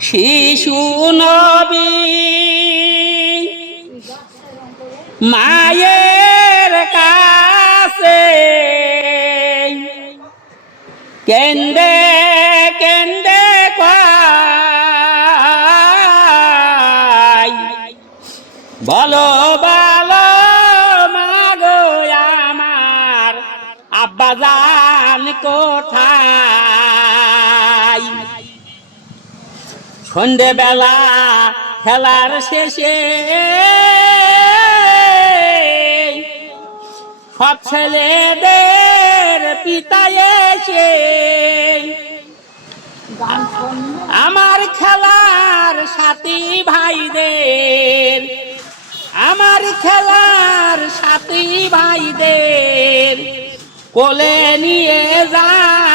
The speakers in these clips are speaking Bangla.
শিশু নবী মায়ের কাছে। কেন্দে কেন্দে কয় বলো বলো মাগো আমার আব্বা কোথায়? সন্ধেবেলা খেলার শেষে সব ছেলেদের পিতা এসে আমার খেলার সাথী ভাইদের, আমার খেলার সাথী ভাইদের কোলে নিয়ে যায়।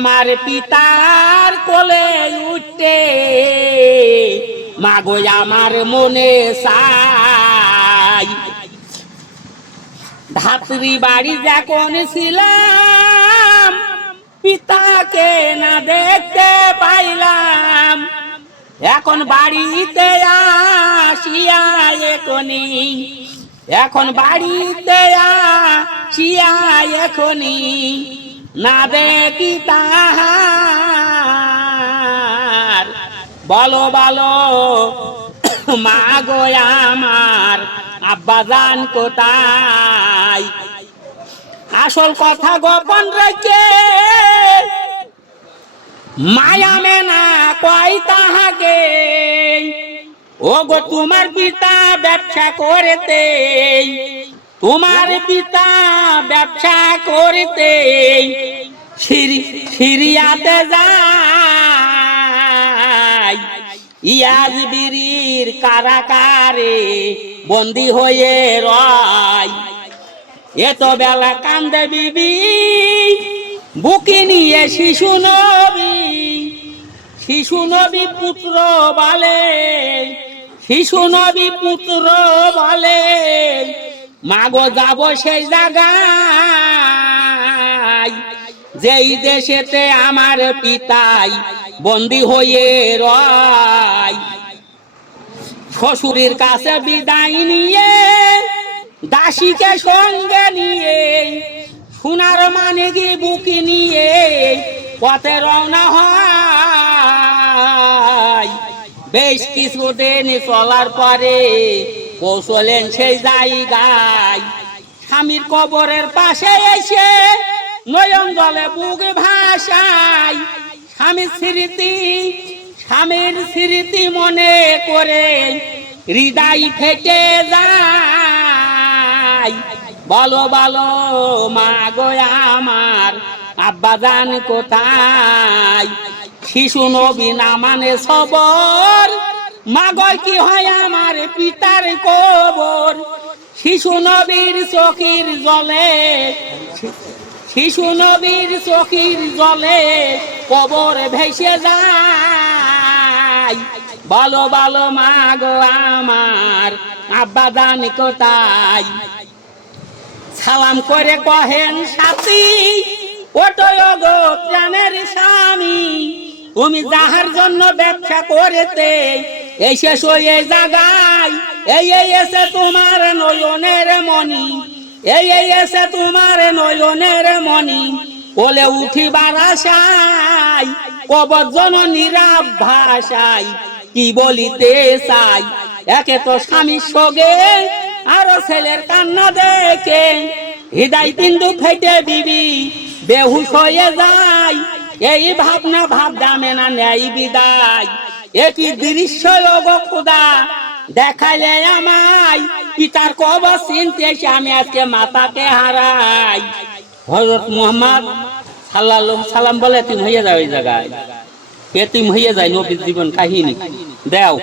আমার পিতার কোলে উঠতে মাগো আমার মনে চাই। ধাত্রী বাড়ি যখন ছিলাম, পিতাকে না দেখতে পাইলাম। এখন বাড়িতে আসিয়া এখনি, এখন বাড়িতে আসিয়া এখনি। না দেখি তাহার। বলো বলো মা গো আমার আব্বা জান কোথায়? আসল কথা গোপন রেখে মায়া মেনা কয় তাহাকে? ও গো তোমার পিতা ব্যবসা করতে তোমার পিতা ব্যবসা করতে সিরি, সিরিয়াতে যায়। ইয়াজ বিরির কারাকারে বন্দি হয়ে রয়। এত বেলা কান্দে বিবি, বুকি নিয়ে শিশু নবী শিশু নবী পুত্র বলে, শিশু নবী পুত্র বলে মাগো যাব সেই জায়গায় যেই দেশেতে আমার পিতাই বন্দি হয়ে রয়। শ্বশুরের কাছে বিদায় নিয়ে, দাসীকে সঙ্গে নিয়ে, সোনার মানে কি বুকি নিয়ে পথে রওনা হয়। বেশ কিছুদিন চলার পরে পৌঁছলেন সেই জায়গায়। স্বামীর কবরের পাশে এসে নয়ন জলে বুক ভাসায়। স্বামীর স্মৃতি স্বামীর স্মৃতি মনে করে হৃদয় ফেটে যায়। বলো বলো, মা গো আমার, আব্বা জান কোথায়? শিশু নবী না মানে সবর। মা গো কি হয় আমার পিতার কবর? শিশু নবীর চোখের জলে, শিশু নবীর চোখের জলে কবর ভেসে যায়। বলো বলো মা গো আমার আব্বা দান কোথায়? সালাম করে কহেন সাথী ওটোয় গো প্রাণের স্বামী, তুমি যাহার জন্য ব্যবসা করেতে এই শেষ হয়ে জাগায়, এই এই এসে তোমার নয়নের মনি এই এই এসে তোমার নয়নের মনি কোলে উঠিবার আশায়, কবর জননীরা ভাষায় কি বলিতে চাই? একে তো স্বামীর সগে, আরও ছেলের কান্না দেখে, হৃদয় বিন্দু ফেটে বিবি বেহুশ হয়ে যায়, এই ভাবনা ভাব দামে না নেই বিদায়। একই দৃশ্য খুদা দেখাইলে আমায় পিতার কবর চিনতে আমি আজকে মাতাকে হারাই। হজরত মোহাম্মদ সাল্লাহ সালাম বলে তুমি হইয়া যাও এই জায়গায়। এ তুমি হইয়া যায় নবীর জীবন কাহিনী? দেও।